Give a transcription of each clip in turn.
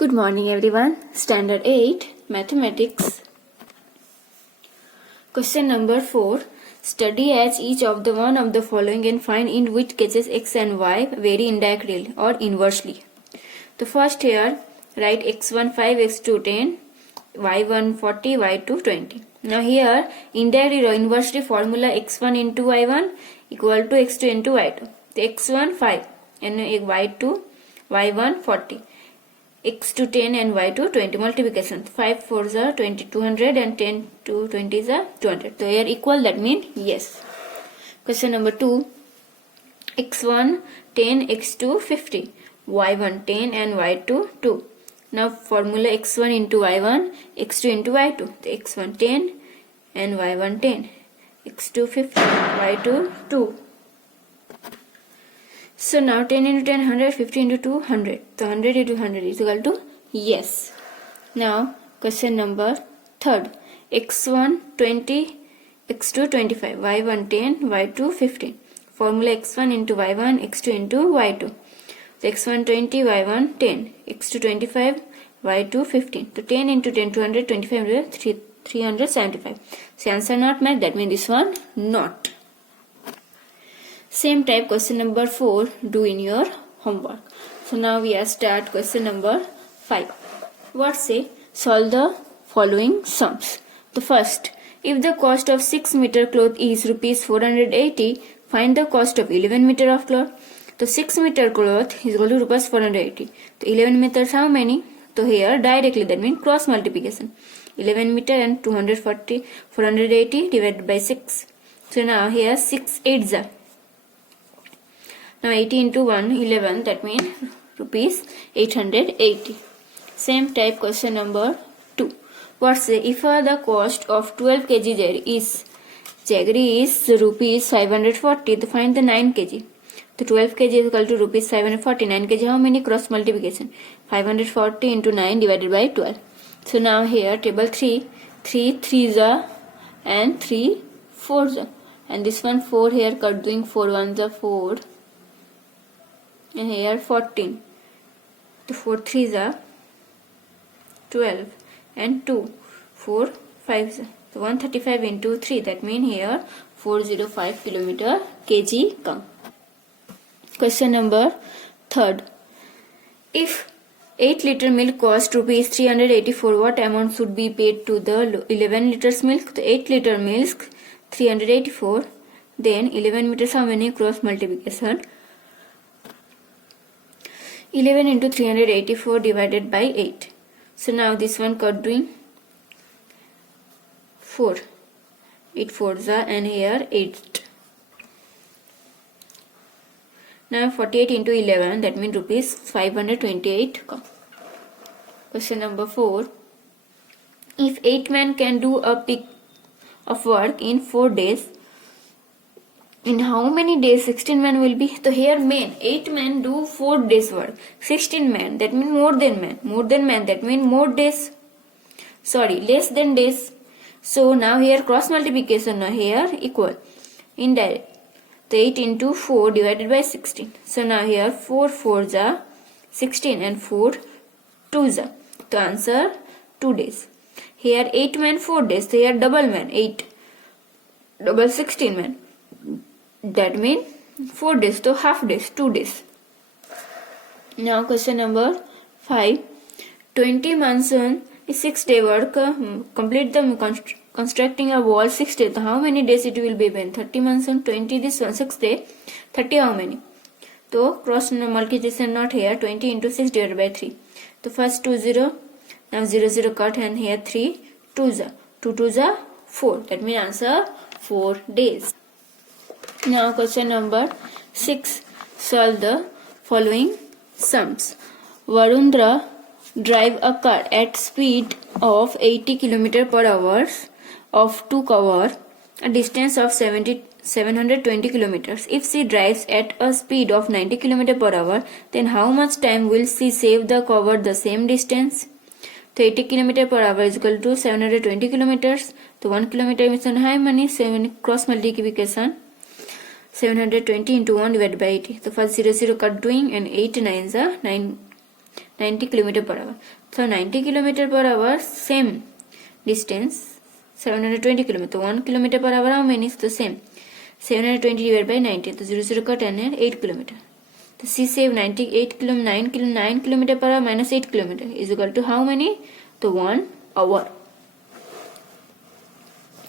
Good morning everyone. Standard 8 Mathematics. Question number 4. Study as each of the one of the following and find in which cases x and y vary indirectly or inversely. The first here write x1 5, x2 10, y1 40, y2 20. Now here indirectly or inversely formula x1 into y1 equal to x2 into y2. The x1 5 and y2 y1 40. x to 10 and y to 20 multiplication 5 4s are 20 200 and 10 to 20 is 200. So here equal, that means yes. Question number 2. x1 10 x2 50 y1 10 and y2 2. Now formula x1 into y1 x2 into y2. The x1 10 and y1 10 x2 50 y2 2. So now 10 into 10 100, 50 into 2 100. So 100 into 100 is equal to yes. Now question number 3rd. x1 20, x2 25, y1 10, y2 15. Formula x1 into y1, x2 into y2. So x1 20, y1 10, x2 25, y2 15. So 10 into 10 200, 25 into 375. So answer not match, that means this one not. Same type question number 4 do in your homework. So now we are start question number 5. What say? Solve the following sums. The first, if the cost of 6 meter cloth is rupees 480, find the cost of 11 meter of cloth. So 6 meter cloth is equal to rupees 480. So 11 meters how many? So here directly, that means cross multiplication. 11 meter and 240 480 divided by 6. So now here 6 8s are. Now 80 into 1, 11, that means rupees 880. Same type question number 2. What say? If the cost of 12 kg jaggery is rupees 540, to find the 9 kg. The 12 kg is equal to rupees 540. 9 kg how many? Cross multiplication. 540 into 9 divided by 12. So now here table 3, 3 3s are and 3 4s are. And this one 4 here cut doing 4 1s are 4. And here 14. The 4 3s are 12 and 2 4 5s. So 135 into 3, that means here 405 kg come. Question number 3rd. If 8 liter milk cost rupees 384, what amount should be paid to the 11 liters milk? The 8 liter milk 384, then 11 meters how many? Cross multiplication. 11 into 384 divided by 8. So now this one cut doing 4. 8 4s are and here 8. Now 48 into 11, that means rupees 528. Question number 4. If 8 men can do a peak of work in 4 days, in how many days 16 men will be? So here men, 8 men do 4 days work. 16 men, that means more than men. More than men, that means more days. Sorry, less than days. So now here cross multiplication, now here equal. Indirect. So 8 into 4 divided by 16. So now here 4 4s are 16 and 4 2s are. So answer 2 days. Here 8 men 4 days. So here double men 8. Double 16 men. That means 4 days, so half days, 2 days. Now question number 5. 20 monsoon is 6 day work. Complete the constructing a wall 6 days. So how many days it will be when? 30 monsoon, 20 this one, 6 day, 30 how many? So cross multiplication not here. 20 into 6 divided by 3. So first 2 0. Now 0 0 cut and here 3 2s are. 2 2s are 4. That means answer 4 days. Now question number 6. Solve the following sums. Varundra drive a car at speed of 80 km per hour of to cover a distance of 720 km. If she drives at a speed of 90 km per hour, then how much time will she save to cover the same distance? So 80 km per hour is equal to 720 km. So 1 km is how many? 7 cross multiplication. 720 into 1 divided by 80. So first 0 0 cut doing and 8 9s are 9 90 km per hour. So 90 km per hour, same distance, 720 km. So 1 km per hour, how many is the same? 720 divided by 90. So 0 cut and 8 km. So C save 9 km per hour minus 8 km is equal to how many? So 1 hour.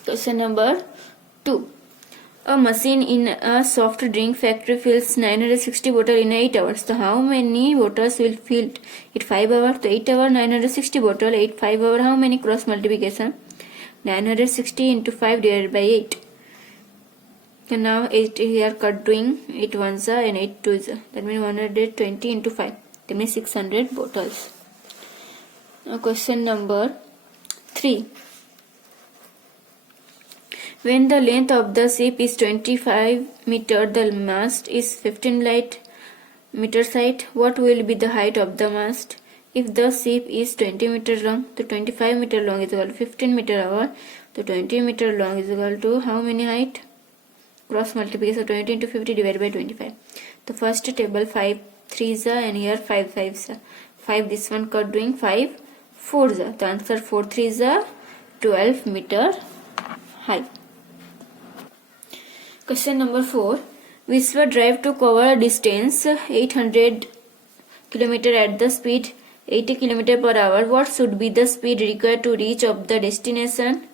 Question number 2. A machine in a soft drink factory fills 960 bottles in 8 hours. So how many bottles will fill it? 5 hours. So 8 hours 960 bottles. 5 hours, how many? Cross multiplication. 960 into 5 divided by 8. So now 8 here cut doing 8 ones and 8 twos. That means 120 into 5. That means 600 bottles. Now question number 3. When the length of the ship is 25 meter, the mast is 15 meters height. What will be the height of the mast? If the ship is 20 meter long, so 25 meter long is equal to 15 meter hour. So 20 meter long is equal to how many height? Cross multiplication, so 20 into 50 divided by 25. The first table 5 3s and here 5 5s. 5 this one cut doing 5 4s. The answer 4 3s 12 meter high. Question number 4. Vishwa drive to cover a distance 800 km at the speed 80 km per hour. What should be the speed required to reach of the destination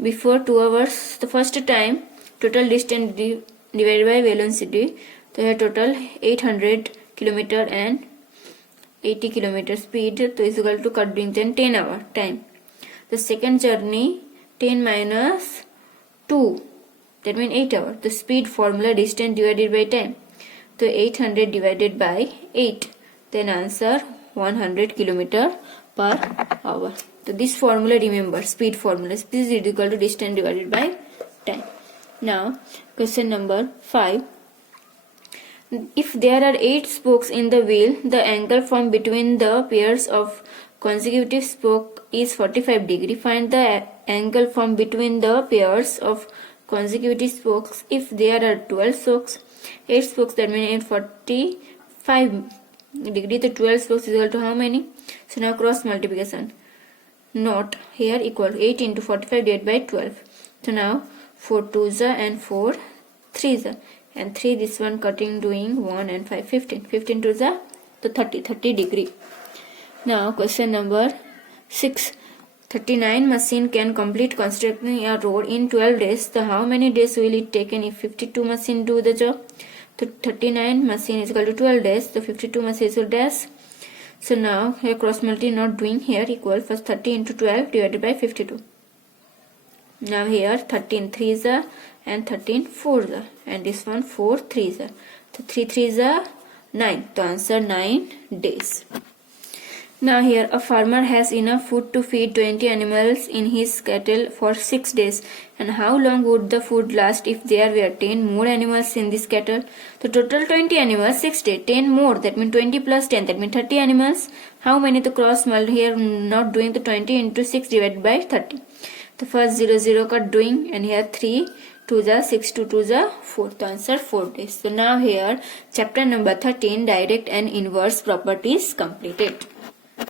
before 2 hours? The first time total distance divided by velocity. So here total 800 km and 80 km speed. So is equal to cut doing then 10 hour time. The second journey 10 minus 2. That means 8 hours. The speed formula distance divided by time. So 800 divided by 8. Then answer 100 km per hour. So this formula remember, speed formula. Speed is equal to distance divided by time. Now question number 5. If there are 8 spokes in the wheel, the angle from between the pairs of consecutive spokes is 45 degrees. Find the angle from between the pairs of consecutive spokes. If there are 12 spokes, 8 spokes, that means 45 degree. The 12 spokes is equal to how many? So now cross multiplication. Note here equal 8 into 45 divided by 12. So now 4 2s and 4 3s and 3 this one cutting doing 1 and 5 15. 15 2s so 30 degree. Now question number 6. 39 machine can complete constructing a road in 12 days. So how many days will it take if 52 machine do the job? So 39 machine is equal to 12 days. So 52 machine is dash. So now here cross multiply not doing here equal first 30 into 12 divided by 52. Now here 13 3s and 13 4s and this one 4 3s. So 3 3s 9. The answer 9 days. Now here a farmer has enough food to feed 20 animals in his cattle for 6 days. And how long would the food last if there were 10 more animals in this cattle? So total 20 animals, 6 days, 10 more, that means 20 plus 10, that means 30 animals. How many the cross multiply here not doing the 20 into 6 divided by 30. The first 0 0 cut doing and here 3 2s 6 2 2s 4. The answer 4 days. So now here chapter number 13 direct and inverse properties completed.